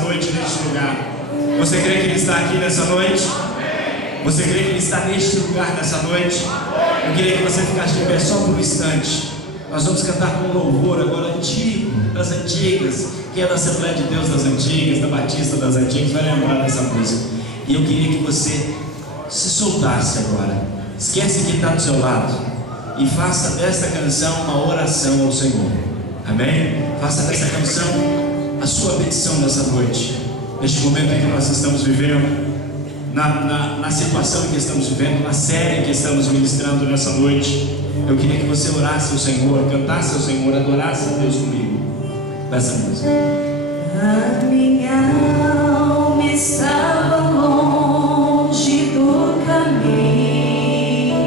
noite neste lugar. Você crê que Ele está aqui nessa noite? Você crê que Ele está neste lugar nessa noite? Eu queria que você ficasse de pé só por um instante. Nós vamos cantar com louvor agora antigo, das antigas. Quem é da Assembleia de Deus das antigas, da Batista das antigas, vai lembrar dessa música. E eu queria que você se soltasse agora. Esquece quem está do seu lado e faça desta canção uma oração ao Senhor. Amém? Faça dessa canção a sua petição nessa noite, neste momento em que nós estamos vivendo, na situação em que estamos vivendo, na série em que estamos ministrando nessa noite. Eu queria que você orasse ao Senhor, cantasse ao Senhor, adorasse a Deus comigo nessa música. A minha alma estava longe do caminho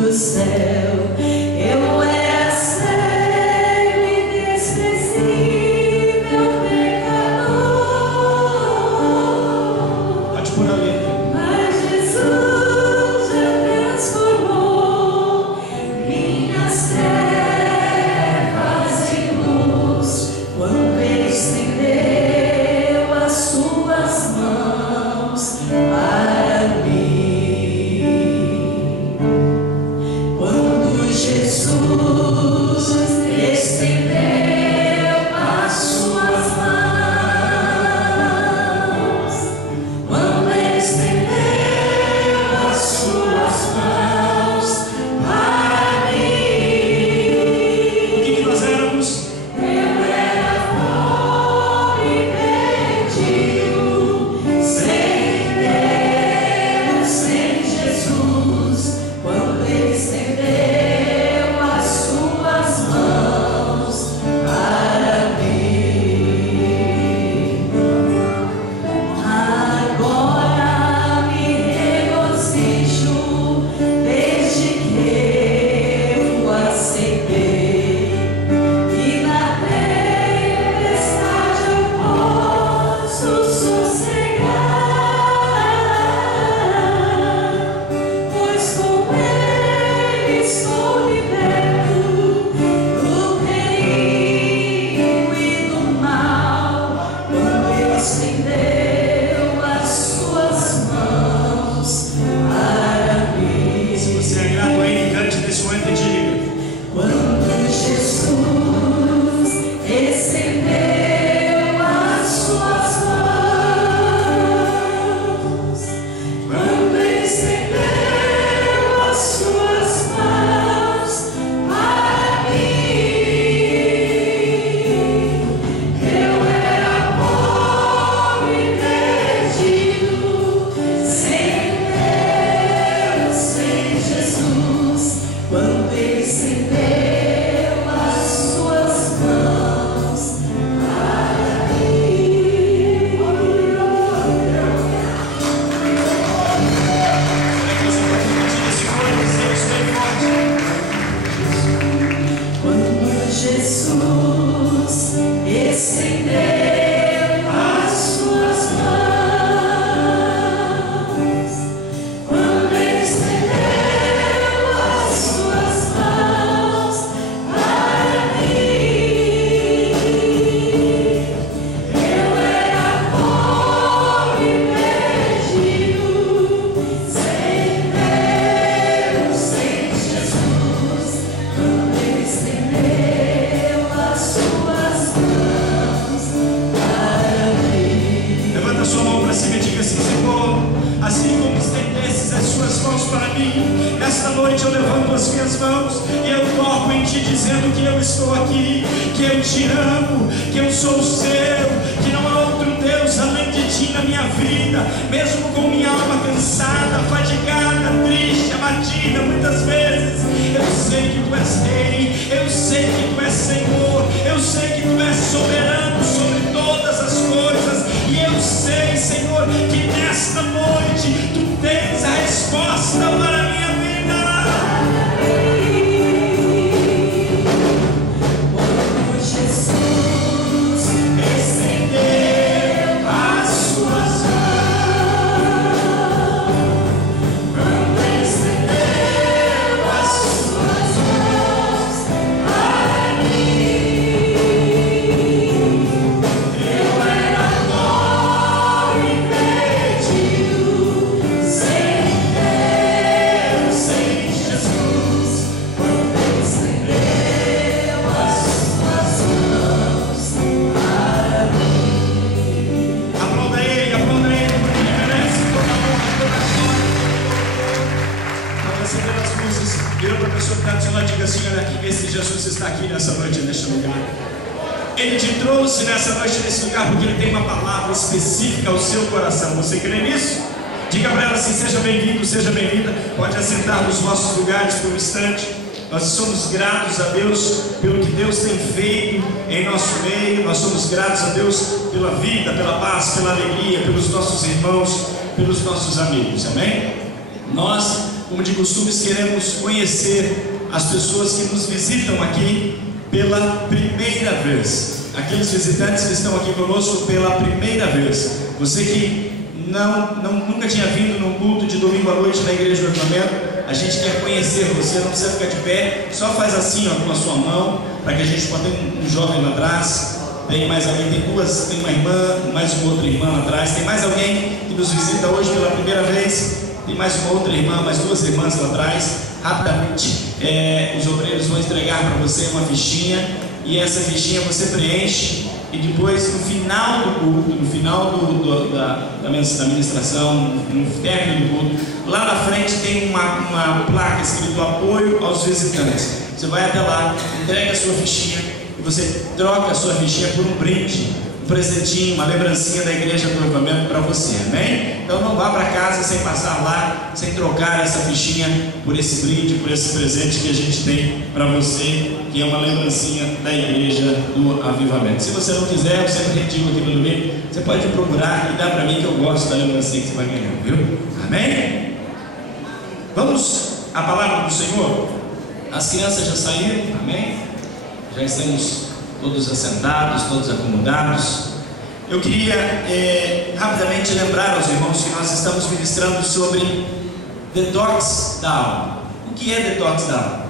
do céu. Eu era cego e desprezível pecador. Pode pôr a letra. Mas Jesus já transformou minhas trevas em luz quando Ele estendeu as suas mãos para mim. Quando Jesus estendeu as suas mãos, quando Ele estendeu as suas mãos para mim, O que nós éramos? eu era pobre e perdido, sem Deus, sem Jesus. Quando Ele estendeu as suas mãos para mim, agora me regozijo desde que eu o aceitei. E na tempestade eu posso sossegar, pois com Ele estou liberto do perigo e do mal. Quando Ele estendeu as suas mãos para mim. Se você é grato a Ele, cante nesse momento e diga: Quando Jesus estendeu as suas mãos, quando Ele estendeu as suas mãos para mim, eu era pobre e perdido, sem Deus, sem Jesus. Quando Ele estendeu as suas mãos para mim. Quando Jesus estendeu as suas mãos, quando Ele estendeu as suas mãos para mim, eu era pobre e perdido, sem Deus, sem Jesus. Quando Ele estendeu as suas mãos para mim. Levanta a sua mão para cima e diga assim: Senhor, assim como estendesses as suas mãos para mim, nesta noite eu levanto as minhas mãos e eu toco em Ti, dizendo que eu estou aqui, que eu Te amo, que eu sou o Seu, que não há outro Deus além de Ti na minha vida. Mesmo com minha alma cansada, fadigada, triste, abatida muitas vezes, eu sei que Tu és Rei, eu sei que Tu és Senhor, eu sei que Tu és soberano sobre todas as coisas, e eu sei, Senhor, que nesta noite Tu tens a resposta para a minha vida. Quando Jesus estendeu as suas mãos, quando Ele estendeu as suas mãos para mim, eu era pobre. Jesus está aqui nessa noite, neste lugar. Ele te trouxe nessa noite, nesse lugar, porque Ele tem uma palavra específica ao seu coração. Você crê nisso? Diga para ela assim: seja bem-vindo, seja bem-vinda. Pode assentar nos vossos lugares por um instante. Nós somos gratos a Deus pelo que Deus tem feito em nosso meio. Nós somos gratos a Deus pela vida, pela paz, pela alegria, pelos nossos irmãos, pelos nossos amigos. Amém? Nós, como de costume, queremos conhecer as pessoas que nos visitam aqui pela primeira vez. Aqueles visitantes que estão aqui conosco pela primeira vez. Você que nunca tinha vindo num culto de domingo à noite na Igreja do Avivamento, a gente quer conhecer você. Não precisa ficar de pé, só faz assim, ó, com a sua mão, para que a gente possa ter um jovem lá atrás. Tem mais alguém, tem uma irmã, mais uma outra irmã lá atrás. Tem mais alguém que nos visita hoje pela primeira vez. Tem mais uma outra irmã, mais duas irmãs lá atrás. Rapidamente, os obreiros vão entregar para você uma fichinha, e essa fichinha você preenche, e depois no final do culto, no final da ministração, no término do culto, lá na frente tem uma placa escrito apoio aos visitantes. Você vai até lá, entrega a sua fichinha, e você troca a sua fichinha por um brinde, um presentinho, uma lembrancinha da Igreja do Avivamento para você, amém? Então não vá para casa sem passar lá, sem trocar essa fichinha por esse brinde, por esse presente que a gente tem para você, que é uma lembrancinha da Igreja do Avivamento. Se você não quiser, eu sempre retiro aqui no domingo, você pode procurar e dar para mim, que eu gosto da lembrancinha que você vai ganhar, viu? Amém? Vamos à palavra do Senhor. As crianças já saíram, amém? Já estamos todos assentados, todos acomodados. Eu queria rapidamente lembrar aos irmãos que nós estamos ministrando sobre detox da alma. O que é detox da alma?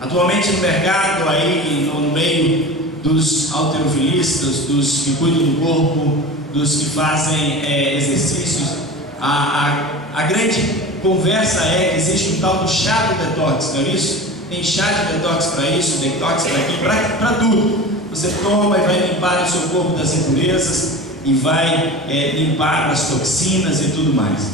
Atualmente no mercado, aí no meio dos halterofilistas, dos que cuidam do corpo, dos que fazem exercícios, a grande conversa é que existe um tal do chá do detox, não é isso? Tem chá de detox para isso, detox para aquilo, para tudo. Você toma e vai limpar o seu corpo das impurezas e vai limpar as toxinas e tudo mais.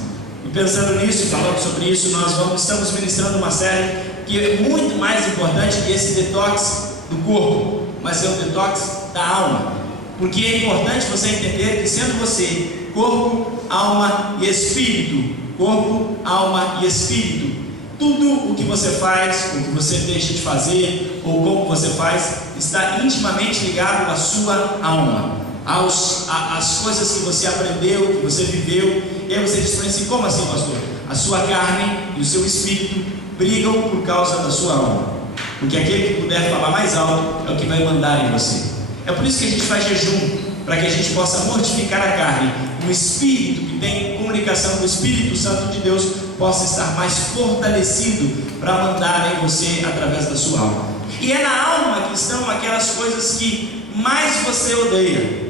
E pensando nisso, falando sobre isso, nós estamos ministrando uma série que é muito mais importante que esse detox do corpo, mas é o detox da alma. Porque é importante você entender que, sendo você corpo, alma e espírito, corpo, alma e espírito, tudo o que você faz, o que você deixa de fazer, ou como você faz, está intimamente ligado à sua alma, às coisas que você aprendeu, que você viveu. E aí você diz assim: como assim, pastor? A sua carne e o seu espírito brigam por causa da sua alma, porque aquele que puder falar mais alto é o que vai mandar em você. É por isso que a gente faz jejum, para que a gente possa mortificar a carne, o espírito que tem comunicação com o Espírito Santo de Deus possa estar mais fortalecido para mandar em você através da sua alma. E é na alma que estão aquelas coisas que mais você odeia,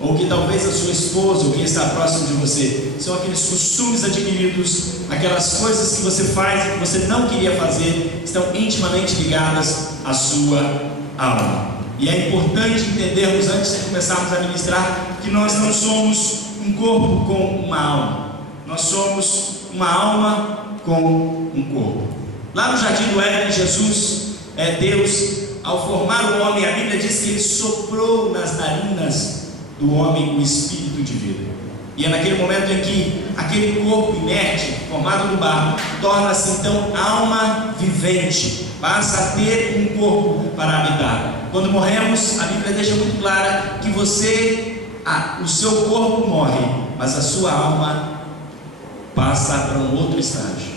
ou que talvez a sua esposa, ou quem está próximo de você, são aqueles costumes adquiridos, aquelas coisas que você faz e que você não queria fazer, estão intimamente ligadas à sua alma. E é importante entendermos, antes de começarmos a ministrar, que nós não somos um corpo com uma alma, nós somos uma alma com um corpo. Lá no Jardim do Éden, Jesus, Deus, ao formar o homem, a Bíblia diz que Ele soprou nas narinas do homem o espírito de vida. E é naquele momento em que aquele corpo inerte, formado no barro, torna-se então alma vivente, passa a ter um corpo para habitar. Quando morremos, a Bíblia deixa muito clara que o seu corpo morre, mas a sua alma passa para um outro estágio.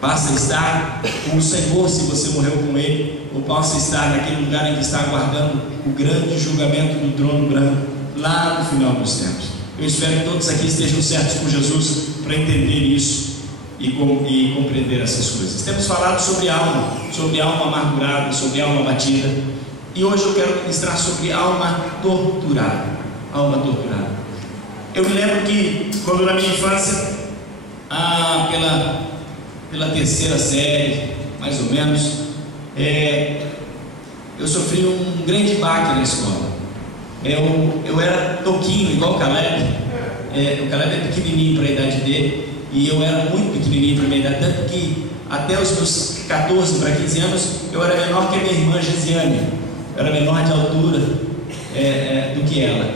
Passa a estar com o Senhor, se você morreu com Ele, ou passa a estar naquele lugar em que está aguardando o grande julgamento do trono branco, lá no final dos tempos. Eu espero que todos aqui estejam certos com Jesus para entender isso e compreender essas coisas. Temos falado sobre alma amargurada, sobre alma batida, e hoje eu quero ministrar sobre alma torturada. Alma torturada. Eu me lembro que quando na minha infância, pela terceira série, mais ou menos, eu sofri um grande baque na escola. Eu era toquinho, igual o Caleb. O Caleb é pequenininho para a idade dele, e eu era muito pequenininho para a minha idade, tanto que até os meus 14 para 15 anos, eu era menor que a minha irmã Gesiane. Eu era menor de altura do que ela.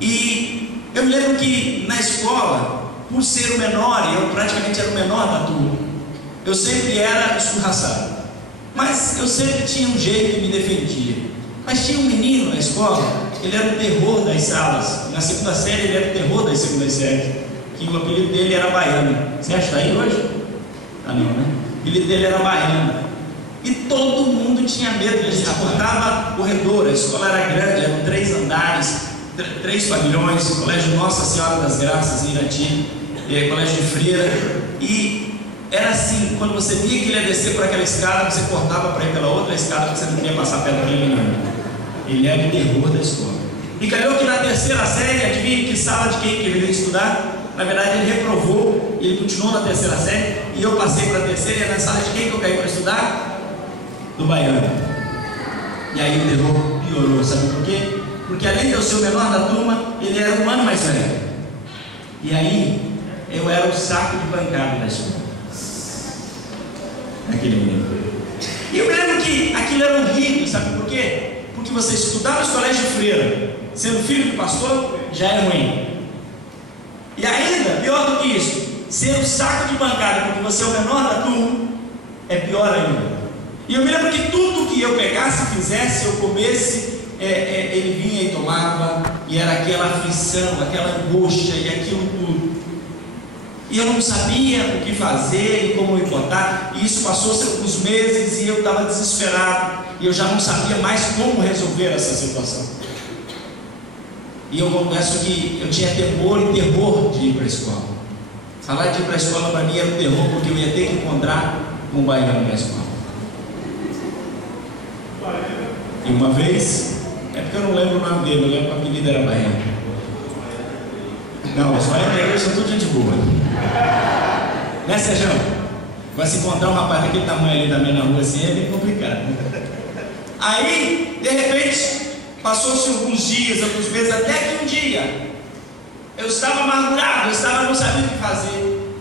E eu me lembro que na escola, por ser o menor, e eu praticamente era o menor da turma, eu sempre era escorraçado. Mas eu sempre tinha um jeito que me defendia. Mas tinha um menino na escola, ele era o terror das salas. Na segunda série ele era o terror das segundas séries, que o apelido dele era Baiano. Você acha que está aí hoje? Ah não, né? O apelido dele era Baiano. E todo mundo tinha medo. A gente acordava corredor, a escola era grande, eram 3 andares, 3 pavilhões, Colégio Nossa Senhora das Graças em Irati, Colégio de Freira. E era assim, quando você via que ele ia descer por aquela escada, você cortava para ir pela outra escada, porque você não queria passar perto daquele menino. Ele era o terror da escola. E calhou que na terceira série, adivinha que sala de quem que ele veio estudar? Na verdade ele reprovou, ele continuou na terceira série, e eu passei para a terceira, e na sala de quem que eu caí para estudar? Do Baiano. E aí o terror piorou, sabe por quê? Porque além de eu ser o menor da turma, ele era um ano mais velho. E aí, eu era o saco de pancada da escola. Aquele menino. E eu me lembro que aquilo era horrível, sabe por quê? Porque você estudar nos colégios de freira, sendo filho do pastor, já é ruim. E ainda, pior do que isso, ser o saco de bancada porque você é o menor da turma, é pior ainda. E eu me lembro que tudo que eu pegasse, fizesse, eu comesse, ele vinha e tomava, e era aquela aflição, aquela angústia e aquilo tudo. E eu não sabia o que fazer e como me portar, e isso passou-se alguns meses e eu estava desesperado, e eu já não sabia mais como resolver essa situação. E eu confesso que eu tinha temor e terror de ir para a escola. Falar de ir para a escola para mim era um terror, porque eu ia ter que encontrar um baiano na escola. E uma vez, é porque eu não lembro o nome dele, eu lembro que o apelido era Baiano. Não, os baianos são tudo gente boa. Né, Sérgio? Vai se encontrar um rapaz daquele tamanho ali também na rua assim, é bem complicado. Aí, de repente, passou-se alguns dias, alguns meses, até que um dia eu estava amargurado, não sabia o que fazer.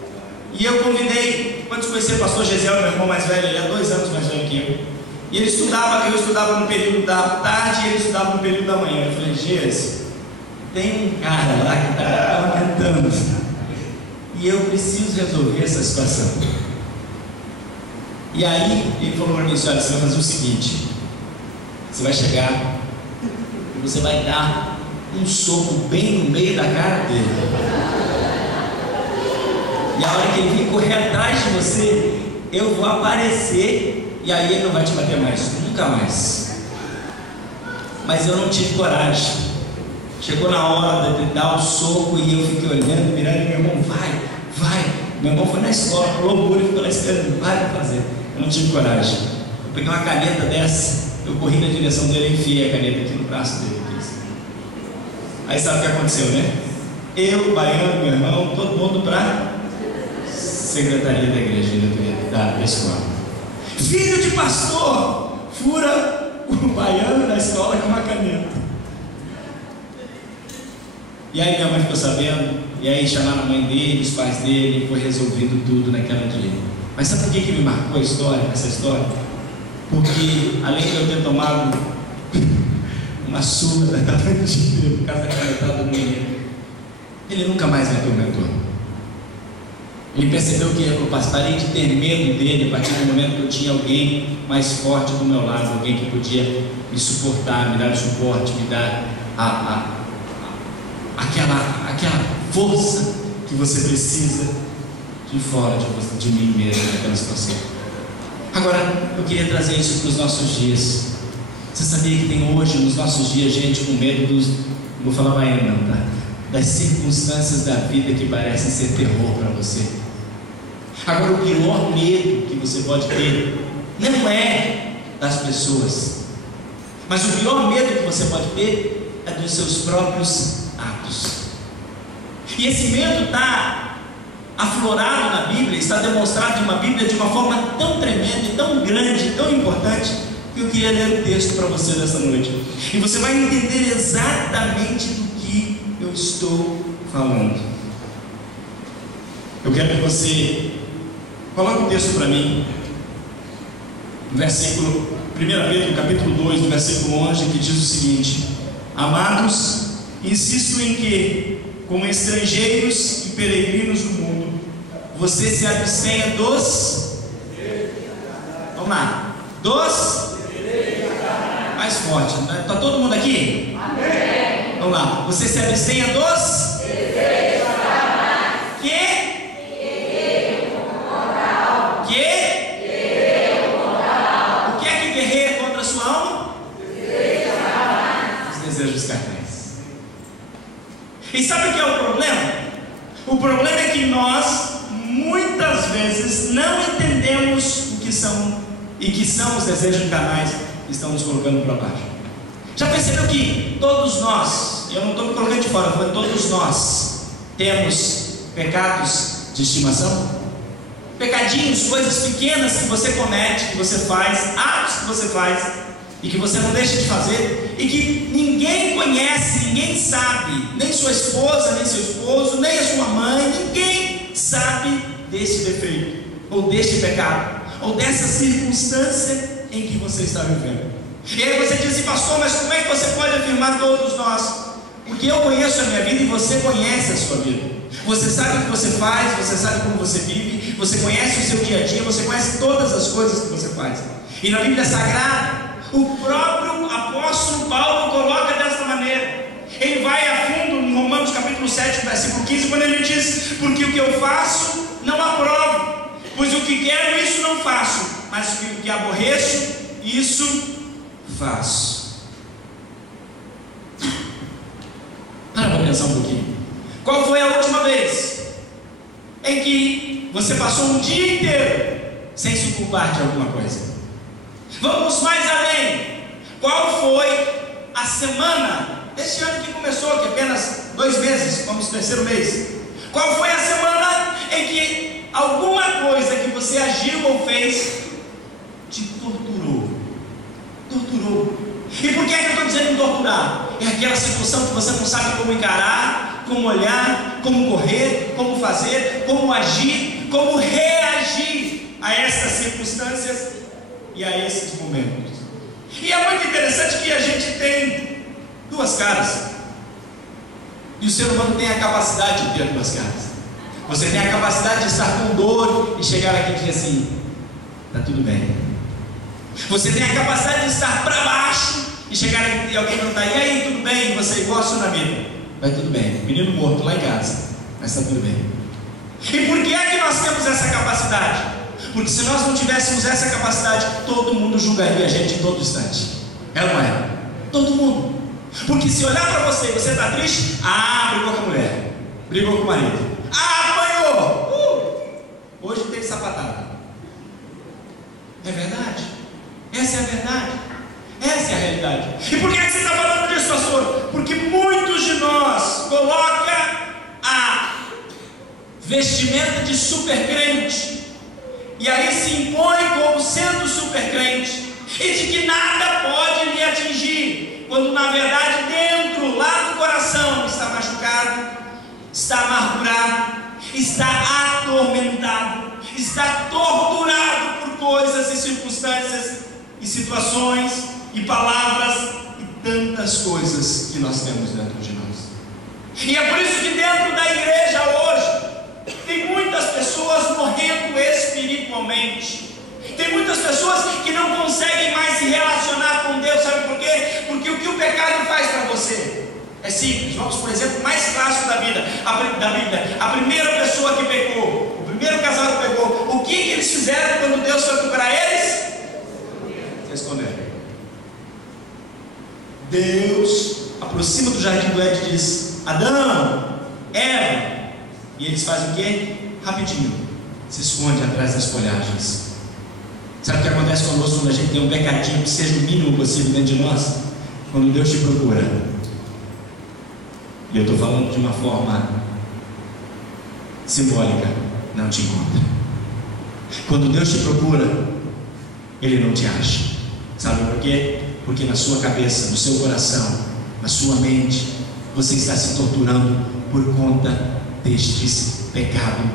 E eu convidei, quando conheci o pastor Gesiel, meu irmão mais velho, ele é 2 anos mais velho que eu. E ele estudava, eu estudava no período da tarde e ele estudava no período da manhã. Eu falei, Gesiel, tem um cara lá que está aumentando e eu preciso resolver essa situação. E aí ele falou para mim, olha, você vai fazer o seguinte, você vai chegar e você vai dar um soco bem no meio da cara dele, e a hora que ele vir correr atrás de você, eu vou aparecer e aí ele não vai te bater mais, nunca mais. Mas eu não tive coragem. Chegou na hora de dar o soco e eu fiquei olhando, mirando, e meu irmão, vai. Meu irmão foi na escola, pulou o muro e ficou lá esperando, vai fazer. Eu não tive coragem. Eu peguei uma caneta dessa, eu corri na direção dele e enfiei a caneta aqui no braço dele. Aí sabe o que aconteceu, né? Eu, Baiano, meu irmão, todo mundo para secretaria da igreja, da escola. Filho de pastor, fura o baiano na escola com uma caneta. E aí minha mãe ficou sabendo, e aí chamaram a mãe dele, os pais dele, e foi resolvido tudo naquela dia. Mas sabe por que me marcou essa história? Porque além de eu ter tomado uma surra da bandida por causa da canetada do menino, ele nunca mais me atormentou. Ele percebeu que eu parei de ter medo dele a partir do momento que eu tinha alguém mais forte do meu lado, alguém que podia me suportar, me dar o suporte, me dar aquela força que você precisa de fora de mim mesmo naquela situação. Agora, eu queria trazer isso para os nossos dias. Você sabia que tem hoje nos nossos dias gente com medo não vou falar mais não, tá? Das circunstâncias da vida que parecem ser terror para você. Agora, o pior medo que você pode ter não é das pessoas, mas o pior medo que você pode ter é dos seus próprios atos. E esse medo está aflorado na Bíblia, está demonstrado na Bíblia de uma forma tão tremenda e tão grande, tão importante, que eu queria ler o texto para você nessa noite. E você vai entender exatamente do que eu estou falando. Eu quero que você coloque o texto para mim. versículo 1 Pedro, capítulo 2, do versículo 11, que diz o seguinte: amados, insisto em que, como estrangeiros e peregrinos do mundo, você se abstenha dos... Vamos lá. Dos... Mais forte. Está todo mundo aqui? Amém. Vamos lá. Você se abstenha dos... desejos carnais. E sabe o que é o problema? O problema é que nós muitas vezes não entendemos o que são e que são os desejos carnais que estão nos colocando para baixo. Já percebeu que todos nós, e eu não estou me colocando de fora, mas todos nós temos pecados de estimação? Pecadinhos, coisas pequenas que você comete, que você faz, atos que você faz e que você não deixa de fazer, e que ninguém conhece, ninguém sabe, nem sua esposa, nem seu esposo, nem a sua mãe, ninguém sabe desse defeito, ou deste pecado, ou dessa circunstância em que você está vivendo. E aí você diz assim: pastor, mas como é que você pode afirmar todos nós? Porque eu conheço a minha vida e você conhece a sua vida. Você sabe o que você faz, você sabe como você vive, você conhece o seu dia a dia, você conhece todas as coisas que você faz. E na Bíblia Sagrada, o próprio apóstolo Paulo coloca dessa maneira. Ele vai a fundo em Romanos capítulo 7, versículo 15, quando ele diz: porque o que eu faço não aprovo, pois o que quero isso não faço, mas o que aborreço isso faço. Para pra pensar um pouquinho. Qual foi a última vez em que você passou um dia inteiro sem se ocupar de alguma coisa? Vamos mais além. Qual foi a semana deste ano que começou, que apenas 2 meses, vamos no terceiro mês? Qual foi a semana em que alguma coisa que você agiu ou fez te torturou? Torturou. E por que é que eu estou dizendo torturar? É aquela situação que você não sabe como encarar, como olhar, como correr, como fazer, como agir, como reagir a essas circunstâncias e a esses momentos. E é muito interessante que a gente tem 2 caras. E o ser humano tem a capacidade de ter 2 caras. Você tem a capacidade de estar com dor e chegar aqui e dizer assim: está tudo bem. Você tem a capacidade de estar para baixo e chegar aqui e alguém perguntar: e aí, tudo bem? E você gosta na vida? Vai tudo bem. Menino morto lá em casa, mas está tudo bem. E por que é que nós temos essa capacidade? Porque se nós não tivéssemos essa capacidade, todo mundo julgaria a gente em todo instante. É ou não é? Todo mundo. Porque se olhar para você e você está triste, brigou com a mulher, brigou com o marido, apanhou, hoje teve sapatada. É verdade? Essa é a verdade. Essa é a realidade. E por que você está falando disso, pastor? Porque muitos de nós colocam a vestimenta de super crente, e aí se impõe como sendo super crente, e de que nada pode lhe atingir, quando na verdade dentro, lá no coração, está machucado, está amargurado, está atormentado, está torturado por coisas e circunstâncias e situações e palavras e tantas coisas que nós temos dentro de nós. E é por isso que dentro da igreja hoje tem muitas pessoas morrendo espiritualmente. Tem muitas pessoas que não conseguem mais se relacionar com Deus. Sabe por quê? Porque o que o pecado faz para você é simples. Vamos para o exemplo mais clássico da Bíblia. A primeira pessoa que pecou, o primeiro casal que pecou, o que eles fizeram quando Deus foi procurar eles? Se esconderam. Deus aproxima do jardim do Éden e diz: Adão, Eva. E eles fazem o quê? Rapidinho, se esconde atrás das folhagens. Sabe o que acontece conosco quando a gente tem um pecadinho que seja o mínimo possível dentro de nós? Quando Deus te procura, e eu estou falando de uma forma simbólica, não te encontra. Quando Deus te procura, Ele não te acha. Sabe por quê? Porque na sua cabeça, no seu coração, na sua mente, você está se torturando por conta destes pecados,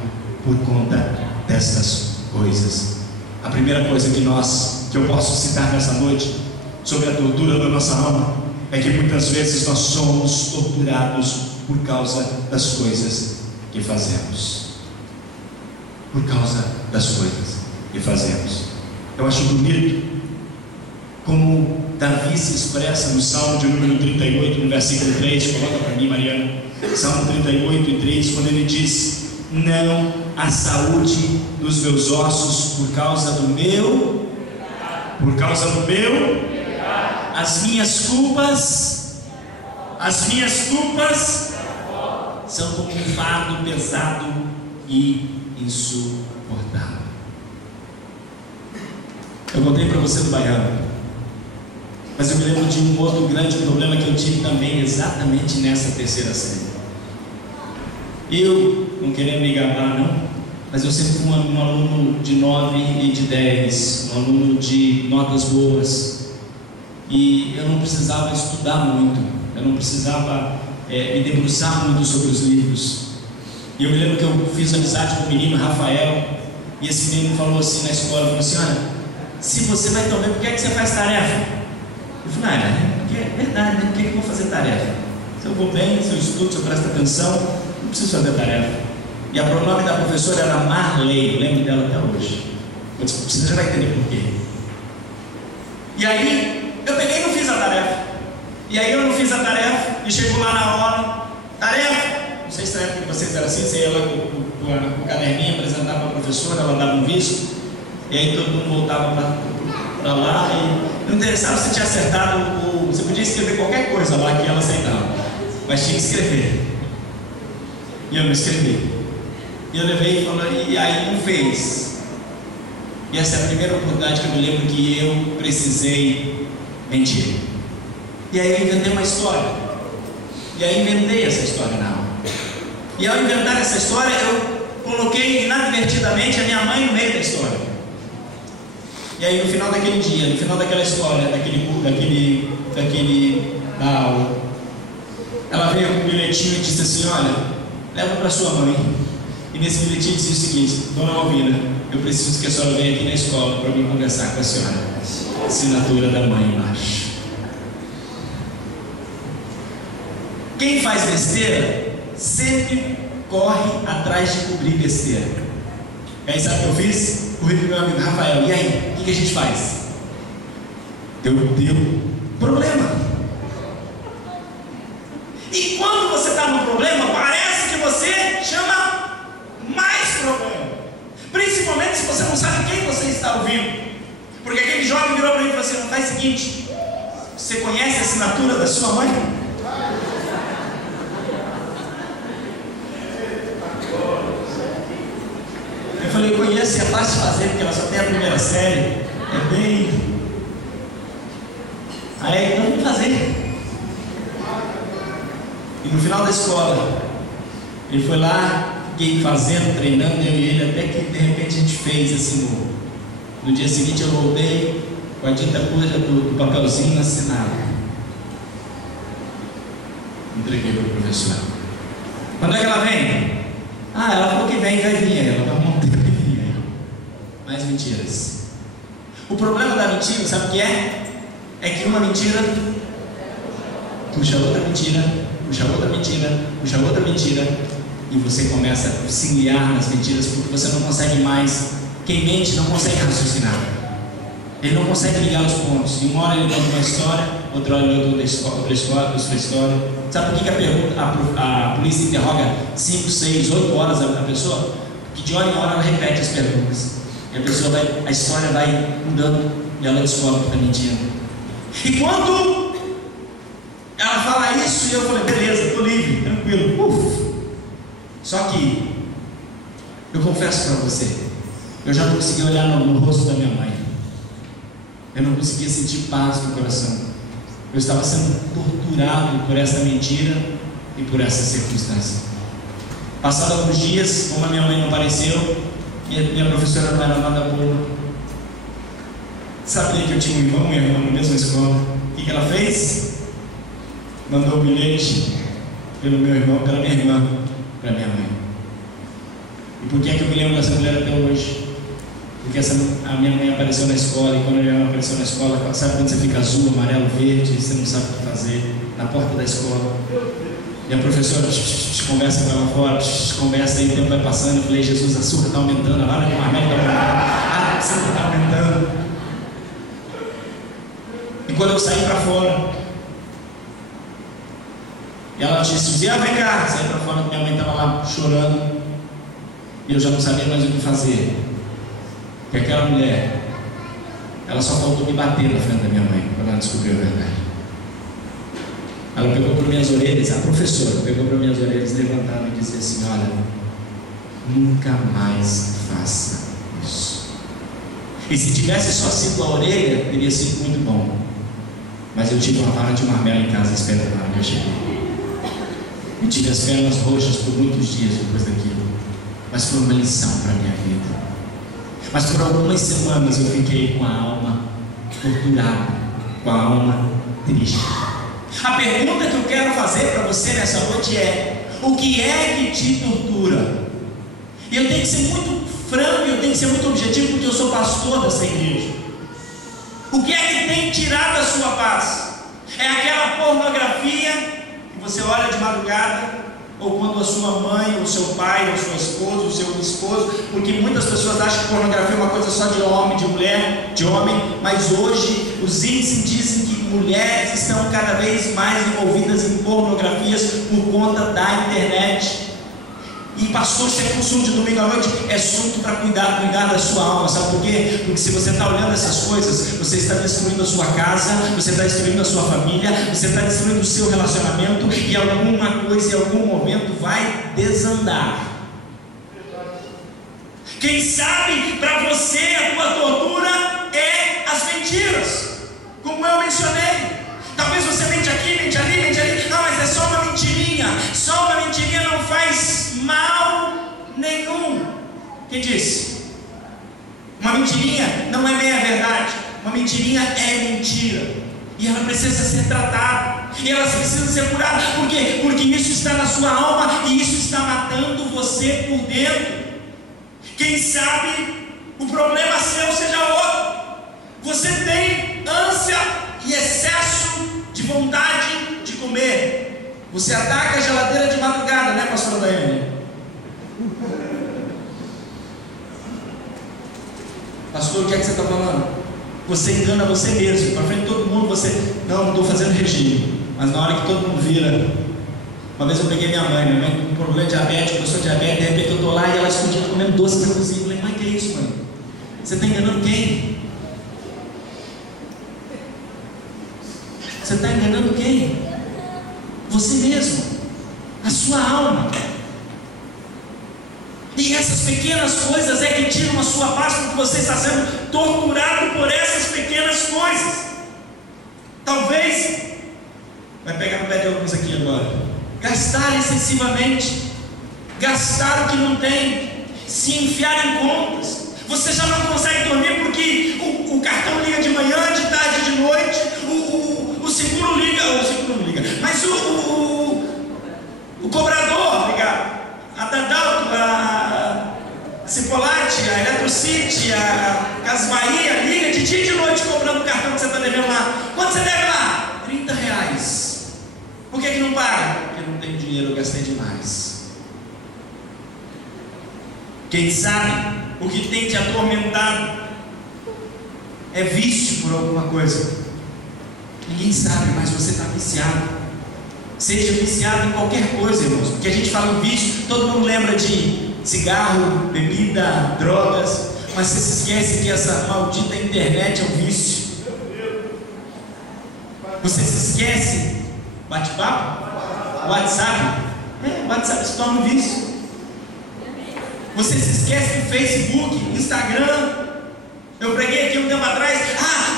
por conta destas coisas. A primeira coisa que eu posso citar nessa noite sobre a tortura da nossa alma é que muitas vezes nós somos torturados por causa das coisas que fazemos. Por causa das coisas que fazemos. Eu acho bonito como Davi se expressa no Salmo de número 38, no versículo 3, coloca para mim, Mariana. Salmo 38 e 3, quando ele diz: não há saúde nos meus ossos por causa do meu, as minhas culpas são como um fardo pesado e insuportável. Eu contei para você do baiano, mas eu me lembro de um outro grande problema que eu tive também exatamente nessa terceira série. Eu, não querendo me gabar não, mas eu sempre fui um aluno de 9 e de 10, um aluno de notas boas, e eu não precisava estudar muito, eu não precisava me debruçar muito sobre os livros. E eu me lembro que eu fiz amizade com o menino Rafael, e esse menino falou assim na escola, falou assim: olha, se você vai tão bem, por que é que você faz tarefa? Eu falei: é verdade, né? Por que eu vou fazer tarefa? Se eu vou bem, se eu estudo, se eu presto atenção, não preciso fazer tarefa. E o nome da professora era Marley, eu lembro dela até hoje. Eu disse: você já vai entender por quê. E aí, eu peguei e não fiz a tarefa. E aí eu não fiz a tarefa, e chegou lá na hora, tarefa! Não sei se na época de vocês era assim, você ia lá com o caderninho, apresentava para a professora, ela dava um visto, e aí todo mundo voltava para lá, e não interessava se tinha acertado, você podia escrever qualquer coisa lá que ela aceitava, mas tinha que escrever. E eu não escrevi. E eu levei e falei, e aí não fez. E essa é a primeira oportunidade que eu me lembro que eu precisei mentir. E aí eu inventei uma história. E aí inventei essa história na aula. E ao inventar essa história, eu coloquei inadvertidamente a minha mãe no meio da história. E aí no final daquele dia, no final daquela história, da aula, ela veio com um bilhetinho e disse assim: olha, leva para sua mãe. E nesse bilhetinho dizia o seguinte: dona Malvina, eu preciso que a senhora venha aqui na escola para vir conversar com a senhora. Assinatura da mãe embaixo. Quem faz besteira sempre corre atrás de cobrir besteira. E aí sabe o que eu fiz? Corri pro meu amigo Rafael: e aí, o que a gente faz? Deu problema. E quando você está no problema, parece que você chama mais problema. Principalmente se você não sabe quem você está ouvindo. Porque aquele jovem virou para mim e falou assim: não faz o seguinte, você conhece a assinatura da sua mãe? Eu falei: conheço, é fácil de fazer, porque ela só tem a primeira série. É bem... Aí, então vamos fazer. E no final da escola, ele foi lá, fiquei fazendo, treinando, eu e ele, até que de repente a gente fez assim. No dia seguinte eu voltei com a dita coisa do papelzinho assinado. Entreguei para o professor. Quando é que ela vem? Ah, ela falou que vai vir, ela vai montar que vir. Mais mentiras. O problema da mentira, sabe o que é? É que uma mentira puxa outra mentira, puxa outra mentira, puxa outra mentira, e você começa a se guiar nas mentiras, porque você não consegue mais. Quem mente não consegue raciocinar, ele não consegue ligar os pontos. E uma hora ele conta uma história, outra hora ele conta outra história. Sabe por que a polícia interroga 5, 6, 8 horas a pessoa? Porque de hora em hora ela repete as perguntas, e a história vai mudando, e ela descobre que está mentindo. E quando ela fala isso, eu falei: beleza, estou livre, tranquilo. Só que eu confesso para você, eu já não conseguia olhar no rosto da minha mãe. Eu não conseguia sentir paz no coração. Eu estava sendo torturado por essa mentira e por essa circunstância. Passados alguns dias, como a minha mãe não apareceu, minha professora não era nada boa, sabia que eu tinha um irmão e uma irmã na mesma escola. O que ela fez? Mandou um bilhete pelo meu irmão, pela minha irmã, para minha mãe. E por que é que eu me lembro dessa mulher até hoje? Porque a minha mãe apareceu na escola, e quando a minha mãe apareceu na escola, sabe quando você fica azul, amarelo, verde, você não sabe o que fazer, na porta da escola. E a professora conversa com ela fora, conversa, aí o tempo vai passando. Eu falei: Jesus, a surra está aumentando, a vara de marmelo está aumentando, a surra está aumentando. E quando eu saí para fora, e ela disse: Zé, vem cá. Saí para fora, minha mãe estava lá chorando, e eu já não sabia mais o que fazer. Porque aquela mulher, ela só faltou me bater na frente da minha mãe, quando ela descobriu a verdade. Ela pegou para minhas orelhas, a professora pegou para minhas orelhas, levantava e dizia assim: olha, nunca mais faça isso. E se tivesse só sido a orelha, teria sido muito bom. Mas eu tive uma vara de marmelo em casa esperando quando eu cheguei. E tive as pernas roxas por muitos dias depois daquilo. Mas foi uma lição para a minha vida. Mas por algumas semanas eu fiquei com a alma torturada, com a alma triste. A pergunta que eu quero fazer para você nessa noite é: o que é que te tortura? E eu tenho que ser muito franco, eu tenho que ser muito objetivo, porque eu sou pastor dessa igreja. O que é que tem tirado a sua paz? É aquela pornografia que você olha de madrugada, ou quando a sua mãe, ou seu pai, ou sua esposa, ou seu esposo, porque muitas pessoas acham que pornografia é uma coisa só de homem, de mulher, de homem, mas hoje os índices dizem que mulheres estão cada vez mais envolvidas em pornografias por conta da internet. E pastor, se é consumo de domingo à noite, é assunto para cuidar da sua alma. Sabe por quê? Porque se você está olhando essas coisas, você está destruindo a sua casa, você está destruindo a sua família, você está destruindo o seu relacionamento, e alguma coisa em algum momento vai desandar. Quem sabe para você a tua tortura é as mentiras, como eu mencionei. Talvez você mente aqui, mente ali, mente ali. Não, mas é só uma mentirinha. Só uma mentirinha não faz mal nenhum. Quem disse? Uma mentirinha não é meia verdade. Uma mentirinha é mentira. E ela precisa ser tratada. E ela precisa ser curada. Por quê? Porque isso está na sua alma e isso está matando você por dentro. Quem sabe o problema seu seja outro. Você tem ânsia e excesso de vontade de comer. Você ataca a geladeira de madrugada, né, pastora Daiane? Pastor, o que é que você está falando? Você engana você mesmo. Para frente de todo mundo, você... Não estou fazendo regime. Mas na hora que todo mundo vira... Uma vez eu peguei minha mãe com um problema diabético, eu sou diabético, de repente eu estou lá e ela escondida comendo doce na cozinha. Eu falei: mãe, que é isso, mãe? Você está enganando quem? Você está enganando quem? Você mesmo, a sua alma. E essas pequenas coisas é que tiram a sua paz, porque você está sendo torturado por essas pequenas coisas. Talvez, vai pegar no pé de alguns aqui agora, gastar excessivamente, gastar o que não tem, se enfiar em contas. Você já não consegue dormir porque o cartão liga de manhã, de tarde, de noite, o seguro liga, mas o cobrador liga, a Dadalto, a Cipolate, a Eletrocity, a Casas Bahia liga de dia e de noite cobrando o cartão que você está devendo lá. Quanto você deve lá? R$30. Por que não paga? Porque não tem dinheiro, eu gastei demais. Quem sabe o que tem te atormentado é vício por alguma coisa. Ninguém sabe, mas você está viciado. Seja viciado em qualquer coisa, irmãos. Porque a gente fala em vício, todo mundo lembra de cigarro, bebida, drogas. Mas você se esquece que essa maldita internet é um vício. Você se esquece. Bate-papo? WhatsApp? WhatsApp se torna um vício. Você se esquece do Facebook, Instagram. Eu preguei aqui um tempo atrás: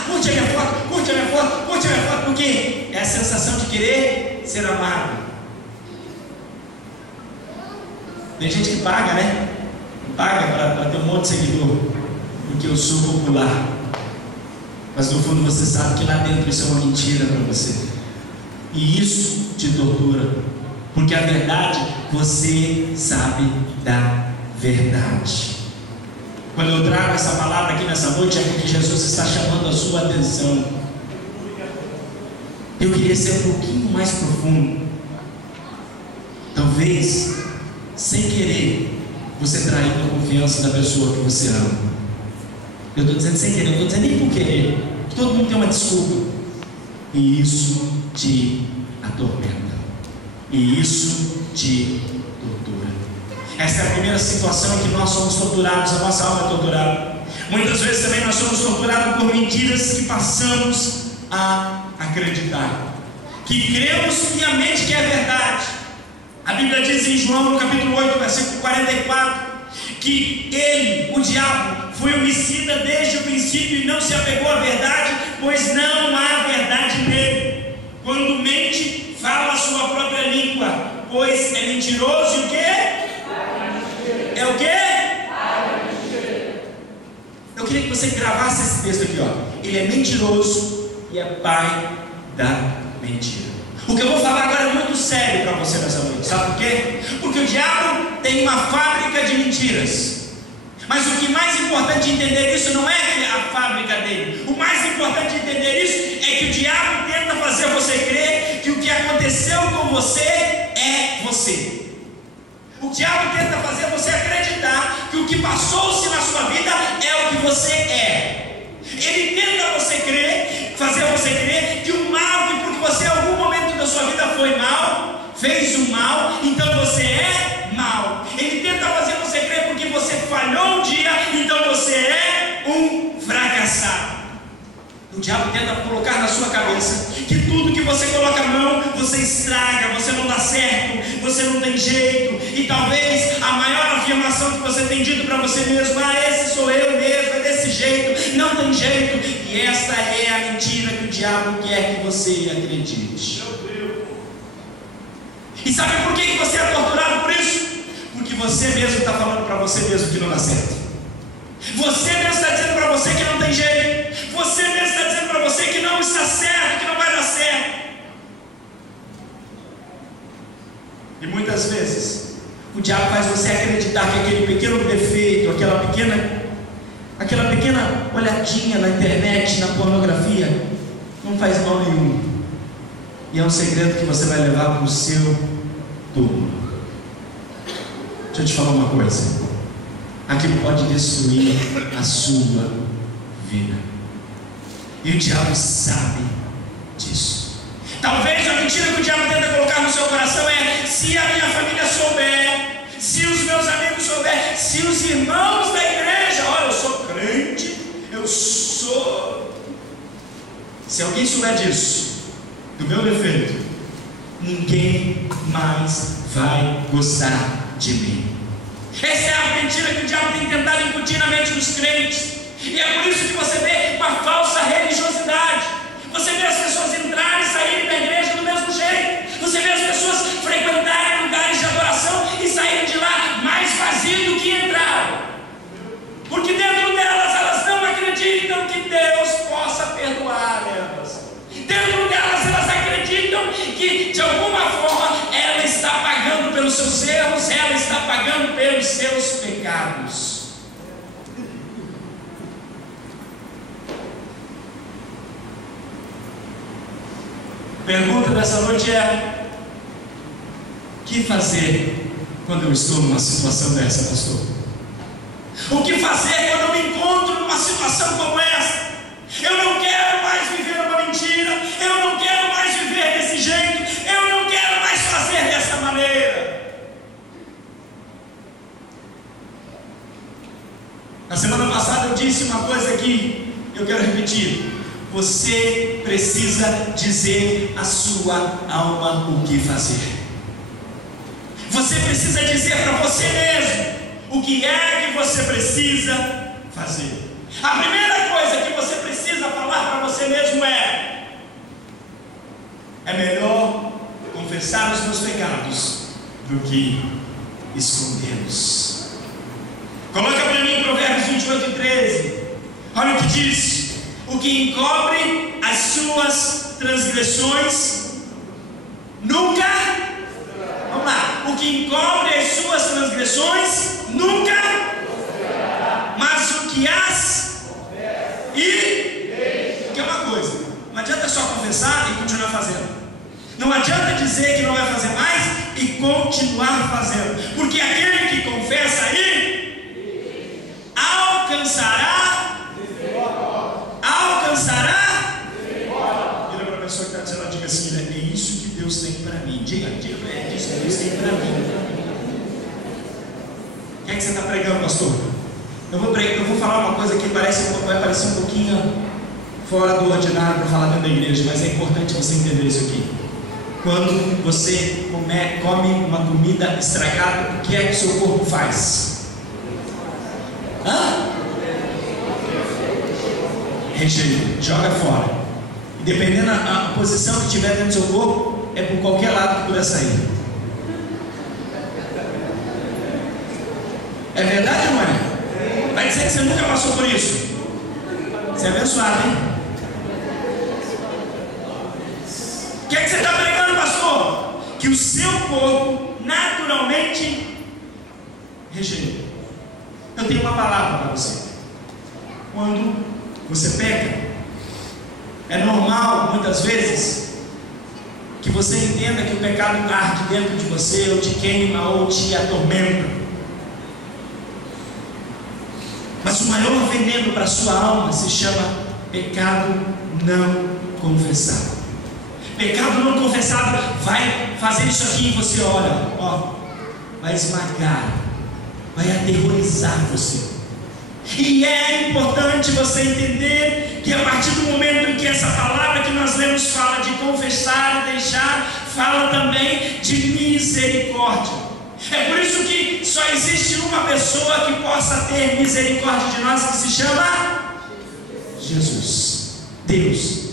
curte a minha foto, curte a minha foto, curte a minha foto. Porque é a sensação de querer ser amado. Tem gente que paga, né? Paga para ter um monte de seguidor, porque eu sou popular. Mas no fundo você sabe que lá dentro isso é uma mentira para você. E isso te tortura. Porque a verdade, você sabe da verdade. Quando eu trago essa palavra aqui nessa noite, é porque Jesus está chamando a sua atenção. Eu queria ser um pouquinho mais profundo. Talvez, sem querer, você traiu a confiança da pessoa que você ama. Eu estou dizendo sem querer, não estou dizendo nem por querer. Todo mundo tem uma desculpa. E isso te atormenta. E isso te tortura. Essa é a primeira situação em que nós somos torturados, a nossa alma é torturada. Muitas vezes também nós somos torturados por mentiras que passamos a acreditar, que cremos piamente que é verdade. A Bíblia diz em João, no capítulo 8, versículo 44, que ele, o diabo, foi homicida desde o princípio e não se apegou à verdade, pois não há verdade nele. Quando mente, fala a sua própria língua, pois é mentiroso e o quê? É o quê? Eu queria que você gravasse esse texto aqui, ó. Ele é mentiroso e é pai da mentira. O que eu vou falar agora é muito sério para você nessa noite. Sabe por quê? Porque o diabo tem uma fábrica de mentiras. Mas o que mais importante de entender isso não é a fábrica dele. O mais importante de entender isso é que o diabo tenta fazer você crer que o que aconteceu com você é você. O diabo tenta fazer você acreditar que o que passou-se na sua vida é o que você é. Ele tenta fazer você crer que o mal, que porque você em algum momento da sua vida foi mal, fez o mal, então você é mal. Ele tenta fazer você crer porque você falhou um dia, então você é um fracassado. O diabo tenta colocar na sua cabeça que tudo que você coloca a mão, você estraga, você não dá certo, você não tem jeito. E talvez a maior afirmação que você tem dito para você mesmo: esse sou eu mesmo, é desse jeito, não tem jeito. E esta é a mentira que o diabo quer que você acredite. E sabe por que você é torturado por isso? Porque você mesmo está falando para você mesmo que não dá certo. Você mesmo está dizendo para você que não tem jeito. Você mesmo está dizendo para você que não está certo, que não vai dar certo. E muitas vezes o diabo faz você acreditar que aquele pequeno defeito, aquela pequena olhadinha na internet, na pornografia, não faz mal nenhum. E é um segredo que você vai levar para o seu túmulo. Deixa eu te falar uma coisa. Aquilo pode destruir a sua vida. E o diabo sabe disso. Talvez a mentira que o diabo tenta colocar no seu coração é: se a minha família souber, se os meus amigos souber, se os irmãos da igreja, olha, eu sou crente, eu sou. Se alguém souber disso, do meu defeito, ninguém mais vai gostar de mim. Essa é a mentira que o diabo tem tentado incutir na mente dos crentes. E é por isso que você vê uma falsa religiosidade. Você vê as pessoas entrarem e saírem da igreja do mesmo jeito. Você vê as pessoas frequentarem lugares de adoração e saírem de lá mais vazios do que entraram. Porque dentro delas, elas não acreditam que Deus possa perdoar elas. Dentro delas, elas acreditam que de alguma forma ela está pagando pelos seus erros, ela está pagando pelos seus pecados. Pergunta dessa noite é: o que fazer quando eu estou numa situação dessa, pastor? O que fazer quando eu me encontro numa situação como essa? Eu não quero mais viver uma mentira, eu não quero mais viver desse jeito, eu não quero mais fazer dessa maneira. Na semana passada eu disse uma coisa que eu quero repetir: você precisa dizer à sua alma o que fazer. Você precisa dizer para você mesmo o que é que você precisa fazer. A primeira coisa que você precisa falar para você mesmo é melhor confessar os meus pecados do que escondê-los. Coloca para mim Provérbios 28:13. Olha o que diz: o que encobre as suas transgressões nunca, vamos lá, o que encobre as suas transgressões nunca, mas O que é que você está pregando, pastor? Eu vou falar uma coisa que vai parecer um pouquinho fora do ordinário para falar dentro da igreja, mas é importante você entender isso aqui. Quando você come uma comida estragada, o que é que o seu corpo faz? Rejeita, joga fora. E dependendo da posição que tiver dentro do seu corpo, é por qualquer lado que puder sair. É verdade ou não é? Vai dizer que você nunca passou por isso? Você é abençoado, hein? O que é que você está pregando, pastor? Que o seu corpo naturalmente rejeita. Eu tenho uma palavra para você. Quando você peca, é normal muitas vezes que você entenda que o pecado arde dentro de você, ou te queima, ou te atormenta. Mas o maior veneno para a sua alma se chama pecado não confessado. Pecado não confessado vai fazer isso aqui em você, olha, vai esmagar, vai aterrorizar você. E é importante você entender que a partir do momento em que essa palavra que nós lemos fala de confessar e deixar, fala também de misericórdia. É por isso que só existe uma pessoa que possa ter misericórdia de nós, que se chama Jesus, Deus.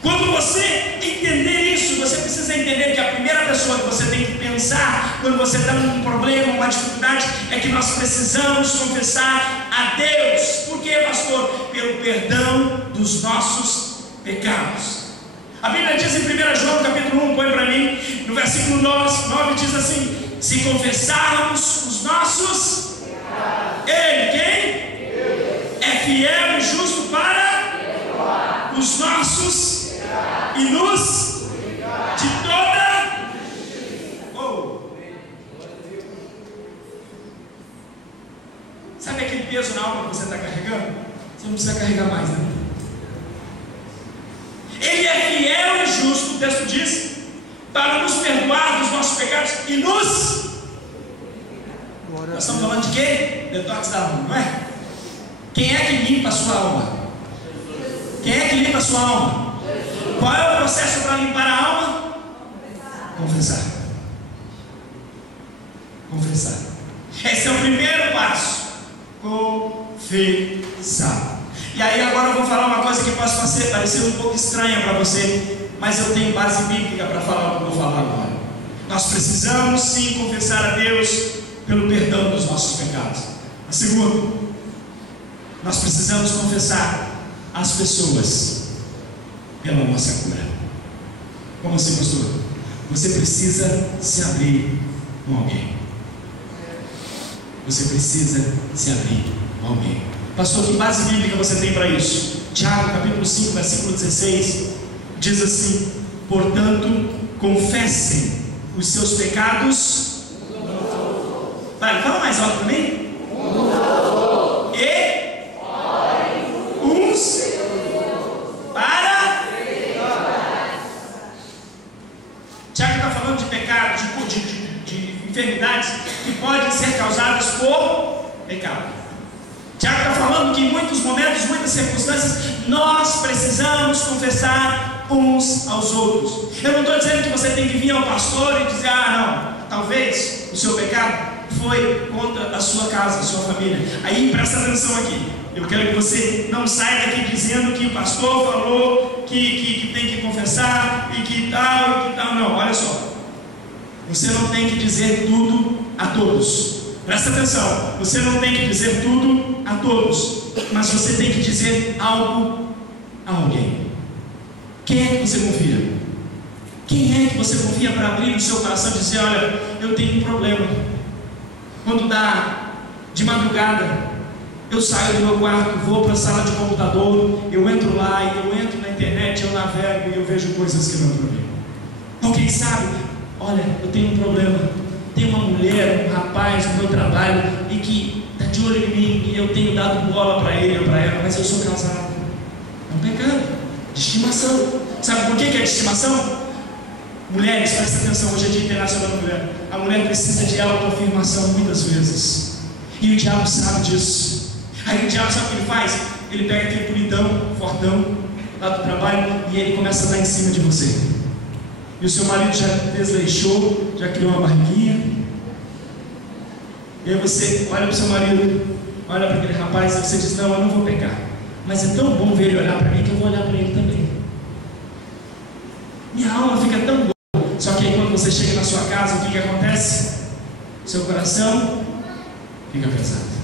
Quando você entender isso, você precisa entender que a primeira pessoa que você tem que pensar quando você está num problema, uma dificuldade, é que nós precisamos confessar a Deus. Por quê, pastor? Pelo perdão dos nossos pecados. A Bíblia diz em 1 João capítulo 1, põe para mim, no versículo 9 diz assim: se confessarmos os nossos pecados, Ele, quem? É fiel e justo para os nossos e nos de toda sabe aquele peso na alma que você está carregando? Você não precisa carregar mais, né? Ele é fiel e justo, o texto diz, para nos perdoar dos nossos pecados e nos... Nós estamos falando de quê? Detox da alma, não é? Quem é que limpa a sua alma? Quem é que limpa a sua alma? Qual é o processo para limpar a alma? Confessar. Confessar. Esse é o primeiro passo. Confessar. E aí agora eu vou falar uma coisa que pode parecer um pouco estranha para você, mas eu tenho base bíblica para falar o que eu vou falar agora. Nós precisamos sim confessar a Deus pelo perdão dos nossos pecados. A segunda, nós precisamos confessar as pessoas pela nossa cura. Como assim, pastor? Você precisa se abrir com alguém. Você precisa se abrir com alguém. Pastor, que base bíblica você tem para isso? Tiago capítulo 5, versículo 16 diz assim: portanto, confessem os seus pecados. Vai, fala mais alto para mim. E uns para. Tiago está falando de pecado, de enfermidades que podem ser causadas por pecado. Tiago está falando que em muitos momentos, muitas circunstâncias, nós precisamos confessar uns aos outros. Eu não estou dizendo que você tem que vir ao pastor e dizer: ah, não, talvez o seu pecado foi contra a sua casa, a sua família. Aí presta atenção aqui. Eu quero que você não saia daqui dizendo que o pastor falou que tem que confessar e que tal. Não, olha só. Você não tem que dizer tudo a todos. Presta atenção. Você não tem que dizer tudo a todos, mas você tem que dizer algo a alguém. Quem é que você confia? Quem é que você confia para abrir o seu coração e dizer: olha, eu tenho um problema. Quando dá de madrugada, eu saio do meu quarto, vou para a sala de computador, eu entro lá, eu entro na internet, eu navego e eu vejo coisas que não é para mim. Alguém sabe? Olha, eu tenho um problema. Tem uma mulher, um rapaz no meu trabalho e que está de olho em mim e eu tenho dado bola para ele ou para ela, mas eu sou casado. É um pecado de estimação. Sabe por que é de estimação? Mulheres, presta atenção, hoje é dia internacional da mulher. A mulher precisa de autoafirmação muitas vezes. E o diabo sabe disso. Aí o diabo sabe o que ele faz? Ele pega aquele bonitão, fortão, lá do trabalho, e ele começa a dar em cima de você. E o seu marido já desleixou, já criou uma barriguinha. E aí você olha para o seu marido, olha para aquele rapaz, e você diz: não, eu não vou pecar. Mas é tão bom ver ele olhar para mim que eu vou olhar para ele também. Minha alma fica tão boa. Só que aí quando você chega na sua casa, o que acontece? Seu coração fica pesado.